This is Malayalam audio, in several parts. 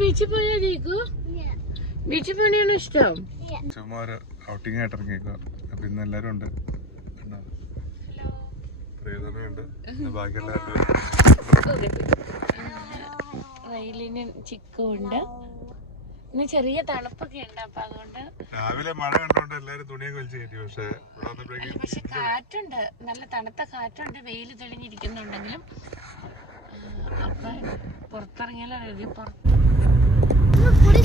ബീച്ചിൽ പോയാ ജയിക്കൂ. ബീച്ചിൽ പോണിയാണ് ഇഷ്ടം. ചുമ്മാ ഔട്ടിങ് ഔട്ടിംഗ് ആയിട്ട് ഇറങ്ങിയേക്കുക അപ്പൊ ഇന്ന് എല്ലാരും ഉണ്ട്? പ്രിയതമയുണ്ട്. ബാക്കിയുള്ള റെയിലിന് ഉണ്ട്. ഇന്ന് ചെറിയ തണുപ്പൊക്കെ ഉണ്ട്. അപ്പൊ അതുകൊണ്ട് രാവിലെ മഴ കണ്ടോണ്ട് എല്ലാരും തുണിയൊക്കെ വലിച്ചു കയറ്റി. പക്ഷെ പക്ഷെ കാറ്റുണ്ട്. നല്ല തണുത്ത കാറ്റുണ്ട്. വെയിൽ തെളിഞ്ഞിരിക്കുന്നുണ്ടെങ്കിലും അപ്പൊ പുറത്തിറങ്ങിയാലും? പുറത്ത്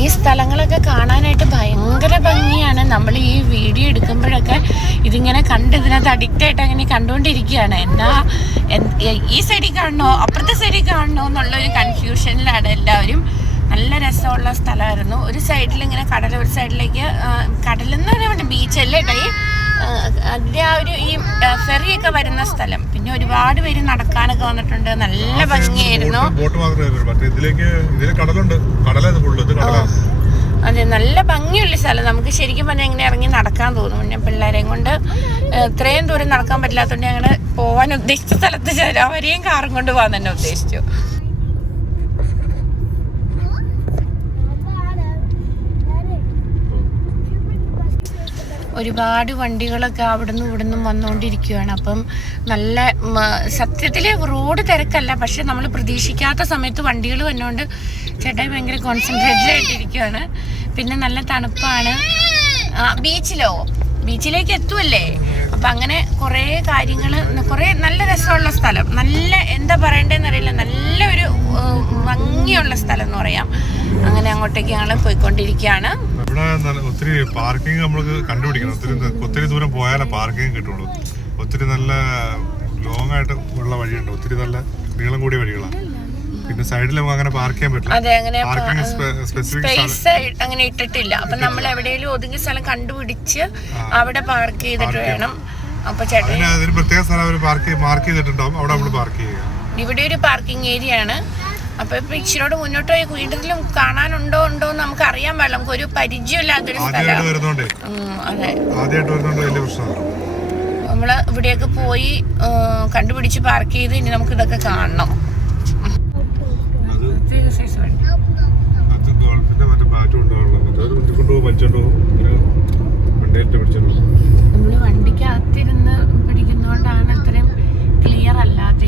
ഈ സ്ഥലങ്ങളൊക്കെ കാണാനായിട്ട് ഭയങ്കര ഭംഗിയാണ്. നമ്മൾ ഈ വീഡിയോ എടുക്കുമ്പോഴൊക്കെ ഇതിങ്ങനെ കണ്ട് ഇതിനകത്ത് അഡിക്റ്റ് ആയിട്ട് അങ്ങനെ കണ്ടുകൊണ്ടിരിക്കുകയാണ് എന്നാ ഈ സൈഡിൽ കാണണോ അപ്പുറത്തെ സൈഡിൽ കാണണോ എന്നുള്ള ഒരു കൺഫ്യൂഷനിലാണ് എല്ലാവരും. നല്ല രസമുള്ള സ്ഥലമായിരുന്നു. ഒരു സൈഡിൽ ഇങ്ങനെ കടൽ ഒരു സൈഡിലേക്ക് കടലെന്ന് പറയുമ്പോൾ ബീച്ചല്ലേ കേട്ടോ ഈ ആ, ഒരു ഈ ഫെറിയൊക്കെ വരുന്ന സ്ഥലം. പിന്നെ ഒരുപാട് പേര് നടക്കാനൊക്കെ വന്നിട്ടുണ്ട്. നല്ല ഭംഗിയായിരുന്നു. അതെ നല്ല ഭംഗിയുള്ള സ്ഥലം. നമുക്ക് ശരിക്കും പറഞ്ഞാൽ ഇങ്ങനെ ഇറങ്ങി നടക്കാൻ തോന്നും. പിന്നെ പിള്ളേരെയും കൊണ്ട് ഇത്രയും ദൂരം നടക്കാൻ പറ്റില്ലാത്തതുകൊണ്ട് ഞങ്ങൾ പോകാൻ ഉദ്ദേശിച്ച സ്ഥലത്ത് അവരെയും കാറും കൊണ്ട് പോകാൻ തന്നെ ഉദ്ദേശിച്ചു. ഒരുപാട് വണ്ടികളൊക്കെ അവിടുന്ന് ഇവിടുന്ന് വന്നുകൊണ്ടിരിക്കുകയാണ് അപ്പം നല്ല സത്യത്തിൽ റോഡ് തിരക്കല്ല. പക്ഷെ നമ്മൾ പ്രതീക്ഷിക്കാത്ത സമയത്ത് വണ്ടികൾ വന്നുകൊണ്ട് ചേട്ടായി ഭയങ്കര കോൺസെൻട്രേറ്റഡ് ആയിട്ടിരിക്കുകയാണ് പിന്നെ നല്ല തണുപ്പാണ്. ബീച്ചിലോ? ബീച്ചിലേക്ക് എത്തുമല്ലേ അപ്പം അങ്ങനെ കുറേ കാര്യങ്ങൾ കുറേ നല്ല രസമുള്ള സ്ഥലം. നല്ല എന്താ പറയണ്ടതെന്ന് അറിയില്ല. നല്ലൊരു ഏഹ്, ഭംഗിയുള്ള സ്ഥലം എന്ന് പറയാം. അങ്ങനെ അങ്ങോട്ടേക്ക് ഞങ്ങൾ പോയിക്കൊണ്ടിരിക്കുകയാണ്. ഇവിടെ ഒത്തിരി പാർക്കിംഗ് നമ്മൾക്ക് കണ്ടുപിടിക്കണം. ഒത്തിരി ഒത്തിരി ദൂരം പോയാലേ പാർക്കിംഗ് കിട്ടുള്ളൂ. ഒത്തിരി നല്ല ലോങ് ആയിട്ട് ഉള്ള വഴിയുണ്ട്. ഒത്തിരി നല്ല നീളം കൂടിയ വഴികളാണ് പിന്നെ സൈഡിൽ നമുക്ക് അങ്ങനെ പാർക്ക് ചെയ്യാൻ പറ്റില്ല. അതെ അങ്ങനെ പാർക്കിംഗ് സ്പേസ് അങ്ങനെ ഇട്ടിട്ടില്ല. അപ്പൊ നമ്മൾ എവിടെയെങ്കിലും ഒതുങ്ങിയ സ്ഥലം കണ്ടുപിടിച്ച് അവിടെ പാർക്ക് ചെയ്തിട്ട് വേണം. അപ്പൊ ചേട്ടൻ പ്രത്യേക സ്ഥലം പാർക്ക് മാർക്ക് ചെയ്തിട്ടുണ്ടാവും. അവിടെ നമ്മൾ പാർക്ക് ചെയ്യുക. ഇവിടെ ഒരു പാർക്കിംഗ് ഏരിയ ആണ് അപ്പൊ ഇപ്പൊ ഇച്ചിരോട് മുന്നോട്ട് പോയി വീട്ടിലും കാണാനുണ്ടോ ഉണ്ടോ എന്ന് നമുക്ക് അറിയാൻ പാടില്ല. നമുക്ക് ഒരു പരിചയമില്ലാത്തൊരു സ്ഥലം അതെ. നമ്മൾ ഇവിടെയൊക്കെ പോയി കണ്ടുപിടിച്ച് പാർക്ക് ചെയ്ത് ഇനി നമുക്ക് ഇതൊക്കെ കാണണം. നമ്മൾ വണ്ടിക്കകത്തിരുന്ന് പിടിക്കുന്നോണ്ടാണ് ഇത്രയും ക്ലിയർ അല്ലാത്ത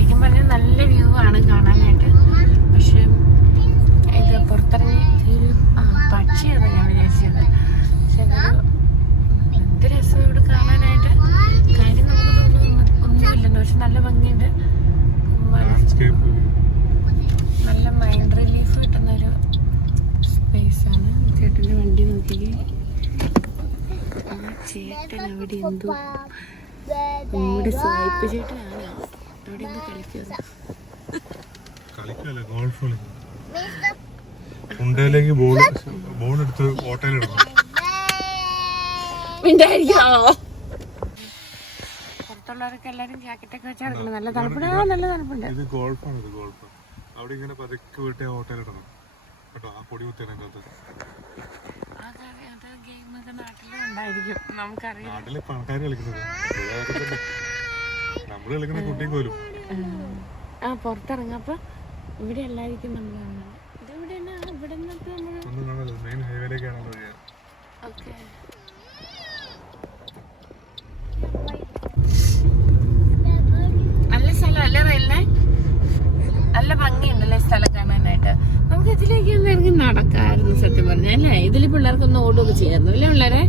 ശരിക്കും പറഞ്ഞാൽ നല്ല വ്യൂ ആണ് കാണാനായിട്ട്. പക്ഷെ ഇത് പുറത്തിറങ്ങി ഒരു ആ പക്ഷിയാണ് ഞാൻ വിചാരിച്ചത്. പക്ഷെ അതൊരു എന്ത് രസം ഇവിടെ കാണാനായിട്ട്. കാര്യം നമുക്ക് തോന്നുന്നു ഒന്നുമില്ലെന്ന്. പക്ഷെ നല്ല ഭംഗിയുണ്ട്. നല്ല മൈൻഡ് റിലീഫ് കിട്ടുന്ന ഒരു സ്പേസ് ആണ്. ചേട്ടന്റെ വണ്ടി നോക്കിക്കേ. ആ ചേട്ടൻ അവിടെ എന്തോ നമ്മുടെ സായിപ്പ് ചേട്ടനാണ്? അവിടെ എന്തോ കളിക്കുന്നത് കളിക്കല്ലേ ഗോൾഫ് കളിക്കും കുണ്ടയിലേക്ക് ബോൾ ബോൾ എടുത്ത് ഓട്ടയിലിടണം പുറത്തുള്ളവരൊക്കെ എല്ലാരും ജാക്കറ്റൊക്കെ വെച്ച് നടക്കണം. നല്ല തണുപ്പുണ്ട്. നല്ല തണുപ്പുണ്ട്. ഇത് ഗോൾഫാണ് ഇത് ഗോൾഫ്. അവിടെ ഇങ്ങനെ പതുക്കെ വിട്ട് ഓട്ടയിലിടണം കേട്ടോ ആ പൊടി ഗെയിമൊക്കെ നാട്ടിലും ഉണ്ടായിരിക്കും. നമുക്കറിയാം. നാട്ടിലെ പണക്കാർ കളിക്കുന്നത്. ഇവിടെ. നമ്മൾ കളിക്കുന്ന കുട്ടിയും പോലും ആ പുറത്തിറങ്ങാം. ഇവിടെ അല്ലായിരിക്കും നമ്മൾ കാണുന്നത് ഇതെവിടെയാണ് ഇവിടെ നിന്നൊക്കെ നമ്മൾ ഒന്നും കാണാതെ മെയിൻ ഹൈവേയിലേക്കാണല്ലോ വഴിയാ ഓക്കെ. നല്ല നല്ല ഭംഗിയുണ്ടല്ലേ സ്ഥലം കാണാനായിട്ട്. നമുക്ക് ഇതിലേക്ക് ഒന്ന് ഇറങ്ങി നടക്കാമായിരുന്നു സത്യം പറഞ്ഞാൽ അല്ലേ? ഇതിൽ പിള്ളേർക്കൊന്ന് ഓടുകയൊക്കെ ചെയ്യായിരുന്നു അല്ലേ പിള്ളേരെ?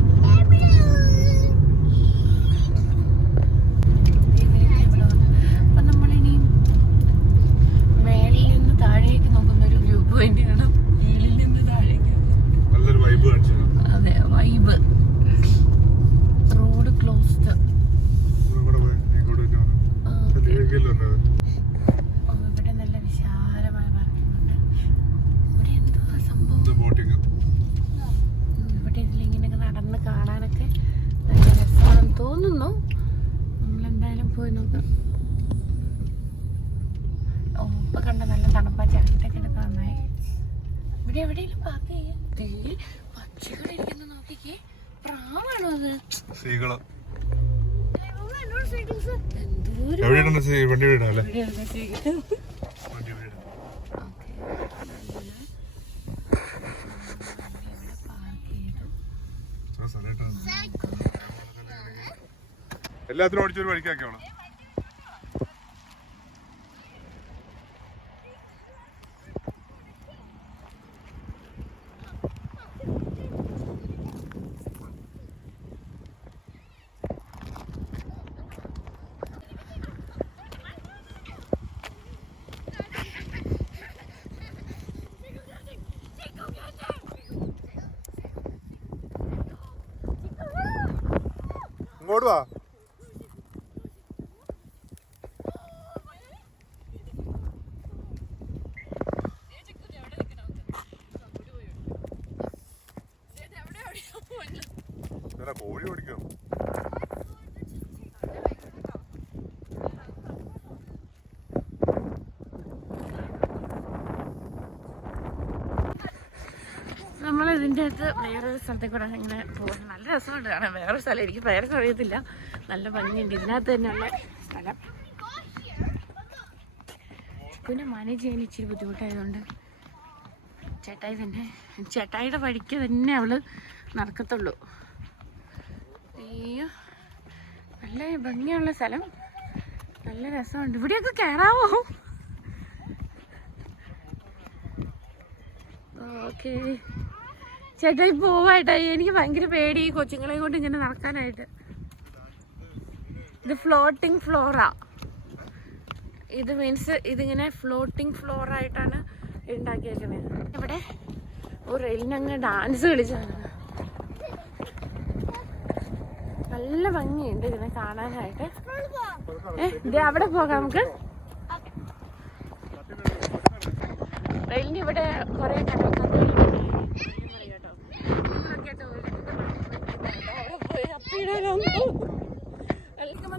നോക്കിക്കേ. അത്? എവിടെയാണ് വണ്ടി എല്ലാത്തിനും ഓടിച്ചൊരു വഴിക്കാക്കിയോളാം போடுவா ഇതിന്റെ അകത്ത് വേറൊരു സ്ഥലത്തേക്ക് കൂടെ ഇങ്ങനെ പോകുന്നത് നല്ല രസമുണ്ട് കാണാൻ. വേറെ സ്ഥലം എനിക്ക് പേരൊക്കെ അറിയത്തില്ല. നല്ല ഭംഗിയുണ്ട്. ഇതിനകത്ത് തന്നെയുള്ള സ്ഥലം. പിന്നെ മാനേജ് ചെയ്യാൻ ഇച്ചിരി ബുദ്ധിമുട്ടായതുകൊണ്ട് ചേട്ടായി തന്നെ ചേട്ടായിയുടെ വഴിക്ക് തന്നെ അവൾ നടക്കത്തുള്ളൂ. അയ്യോ. നല്ല ഭംഗിയുള്ള സ്ഥലം. നല്ല രസമുണ്ട്. ഇവിടെയൊക്കെ കയറാവോ ഓക്കേ. ചേട്ടായി പോവായിട്ടായി എനിക്ക് ഭയങ്കര പേടി ഈ കൊച്ചുങ്ങളെ കൊണ്ട് ഇങ്ങനെ നടക്കാനായിട്ട്. ഇത് ഫ്ലോട്ടിംഗ് ഫ്ലോറാ ഇത് മീൻസ് ഇതിങ്ങനെ ഫ്ലോട്ടിംഗ് ഫ്ലോറായിട്ടാണ് ഉണ്ടാക്കിയേക്കുന്നത് ഇവിടെ ഒരു റെയിലിനങ്ങ് ഡാൻസ് കളിച്ചാണ്. നല്ല ഭംഗിയുണ്ട് ഇതിനെ കാണാനായിട്ട്. ഏ ഇത് അവിടെ പോകാം നമുക്ക്. റെയിലിന് ഇവിടെ കുറെ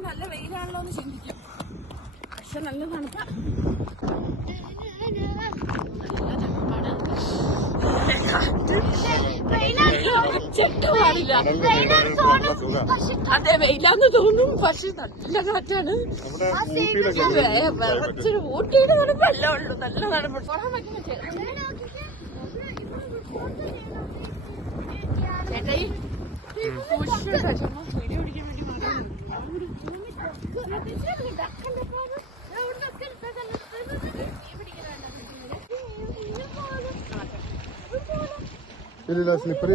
നല്ല വെയിലാണല്ലോ എന്ന് ചിന്തിക്കും. പക്ഷെ നല്ല തണുപ്പ. അതെ വെയിലാന്ന് തോന്നും പക്ഷെ നല്ല കാറ്റാണ്. വിറച്ചൊരു ഊട്ടിയുടെ തണുപ്പല്ല ഉള്ളു. നല്ല തണുപ്പ്. ചേട്ടായി ഇല്ല സ്ലിപ്പറി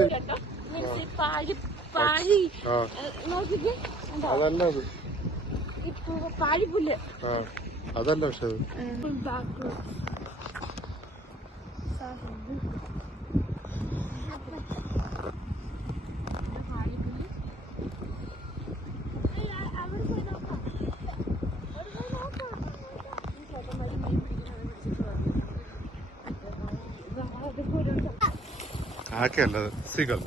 അതല്ല അത്. അതല്ല പക്ഷെ അത്. കാക്കയല്ല അത് സിഗൽ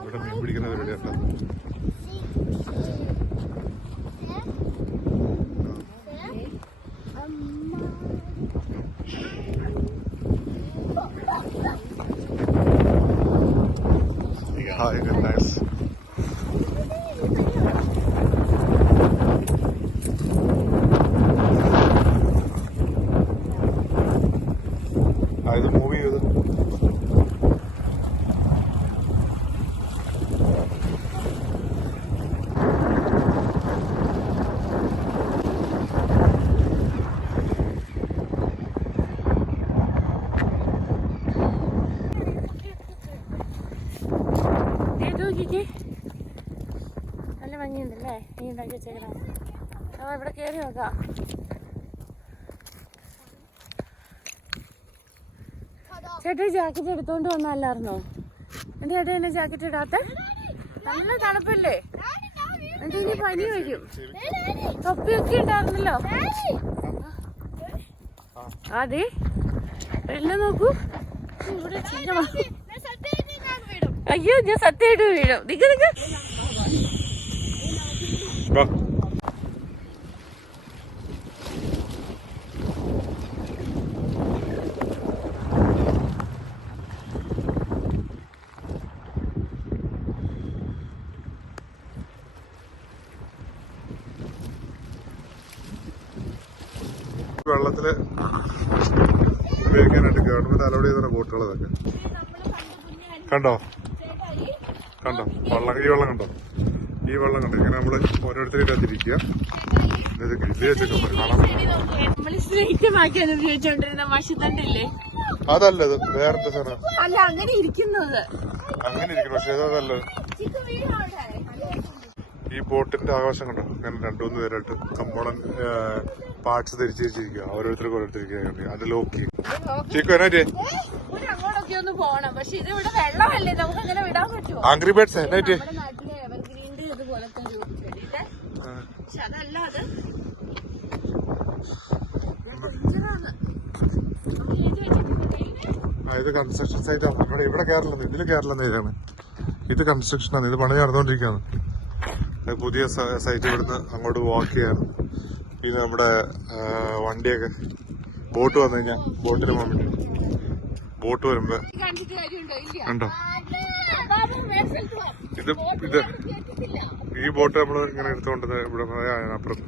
ഇവിടെ മീൻ പിടിക്കുന്ന പരിപാടിയുണ്ടോ Hi, good nice. ആ ഇത് മൂവ് ചെയ്ത് നോക്കിക്കേ നല്ല ഭംഗിയുണ്ടല്ലേ? നീ ഉണ്ടാക്കി വെച്ചേക്കണ ആ ഇവിടെ കയറി നോക്കാം. ചേട്ടാ ജാക്കറ്റ് എടുത്തോണ്ട് വന്നല്ലായിരുന്നോ എന്റെ ചേട്ടാ എന്നെ ജാക്കറ്റ് ഇടാത്ത? നല്ല തണുപ്പല്ലേ? എന്നിട്ട് ഇനി പനി വരും. തൊപ്പിയൊക്കെ ഉണ്ടായിരുന്നല്ലോ? അതെ എല്ലാം നോക്കൂ. ഇവിടെ ചിഹ്നമാ അയ്യോ ഞാൻ സത്യമായിട്ട് വീഴും. നിക്ക് നിക്ക്. വെള്ളത്തിൽ ഉപയോഗിക്കാനായിട്ട് ഗവൺമെന്റ് അലോഡ് ചെയ്ത ബോട്ടുകൾ കണ്ടോ? കണ്ടോ? വെള്ളം ഈ വെള്ളം കണ്ടോ? ഈ വെള്ളം കണ്ടോ? ഇങ്ങനെ നമ്മൾ ഓരോരുത്തരായിട്ട് അതല്ലത് വേറെന്താ സാധനം? അല്ല അങ്ങനെ ഇരിക്കുന്നത്. അങ്ങനെ ഇരിക്കുന്നു പക്ഷെ അതല്ല. ഈ ബോട്ടിന്റെ ആകാശം കണ്ടോ? അങ്ങനെ രണ്ടു മൂന്ന് പേരായിട്ട് കമ്പോളൻ പാർട്സ് ധരിച്ച് വെച്ചിരിക്കുക ഓരോരുത്തർക്ക് ഓരോരുത്തർക്ക് അത് ലോക്കി ചെയ്യും? Angry Birds. നമ്മൾ ഇത് കൺസ്ട്രക്ഷൻ സൈറ്റ് ആണ്. ഇവിടെ ഇവിടെ കേരളം ഇതിൽ കേരളം നേരാണ് ഇത് കൺസ്ട്രക്ഷൻ ആണ്. ഇത് പണി നടന്നുകൊണ്ടിരിക്കുകയാണ് പുതിയ സൈറ്റ് ഇവിടുന്ന് അങ്ങോട്ട് വാക്ക് ചെയ്യാണ്. ഇത് നമ്മുടെ വണ്ടിയൊക്കെ ബോട്ട് വന്നു കഴിഞ്ഞാൽ ബോട്ടിന് പോകാൻ വേണ്ടി. ബോട്ട് വരുമ്പോ ഉണ്ടോ. ഇത് ഇത്. ഈ ബോട്ട് നമ്മൾ ഇങ്ങനെ എടുത്തുകൊണ്ടത് ഇവിടെ അപ്പുറത്ത് അപ്പുറം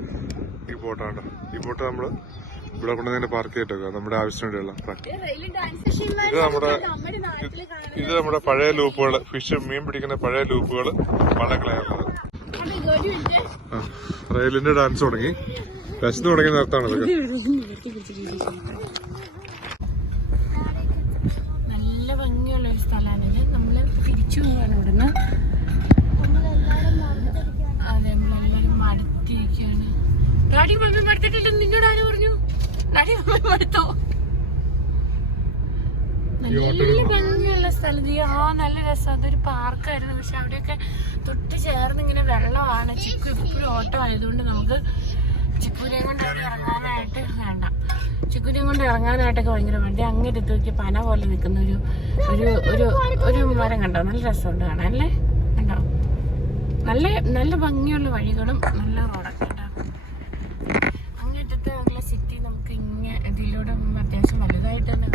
ഈ ബോട്ടാണ് ഈ ബോട്ട് നമ്മൾ ഇവിടെ കൊണ്ടുതന്നെ പാർക്ക് ചെയ്തിട്ടേക്കുക നമ്മുടെ ആവശ്യത്തിന് വേണ്ടിയുള്ള ഇത് നമ്മുടെ ഇത് നമ്മുടെ പഴയ ലൂപ്പുകൾ ഫിഷ് മീൻ പിടിക്കുന്ന പഴയ ലൂപ്പുകൾ മിനിറ്റ് റെയിലിന്റെ ഡാൻസ് തുടങ്ങി. വിശന്ന് തുടങ്ങിയ നേരത്താണ് നല്ല ഭംഗിയുള്ള ഒരു സ്ഥലമാണിത് നമ്മൾ തിരിച്ചു പോവാണ് ഇവിടുന്ന്. അതെ നമ്മളെല്ലാരും മടുത്തിരിക്കുകയാണ്. Daddy mummy മടുത്തിട്ടില്ല. നിന്നോട് ആര് പറഞ്ഞു? ഡാഡി മമ്മി മടുത്തോ? നല്ല ഭംഗിയുള്ള സ്ഥലത്ത് ആ നല്ല രസം. അതൊരു പാർക്കായിരുന്നു പക്ഷെ അവിടെയൊക്കെ ചേർന്ന് ഇങ്ങനെ വെള്ളമാണ്. ചിക്കു ഇപ്പോഴും ഓട്ടം ആയതുകൊണ്ട് നമുക്ക് ചിക്കുനെയും കൊണ്ട് ഇറങ്ങാനായിട്ട് വേണ്ട. ചിക്കുനെയും കൊണ്ട് ഇറങ്ങാനായിട്ടൊക്കെ ഭയങ്കര വേണ്ടി അങ്ങനെ എടുത്ത് നോക്കി പന പോലെ നിൽക്കുന്ന ഒരു ഒരു ഒരു ഒരു മരം കണ്ടോ? നല്ല രസമുണ്ട് കാണാൻ അല്ലേ? കണ്ടോ? നല്ല നല്ല ഭംഗിയുള്ള വഴികളും നല്ല റോഡൊക്കെ കേട്ടോ അങ്ങേറ്റത്തെ സിറ്റി നമുക്ക് ഇങ്ങനെ ഇതിലൂടെ അത്യാവശ്യം വലുതായിട്ട് തന്നെ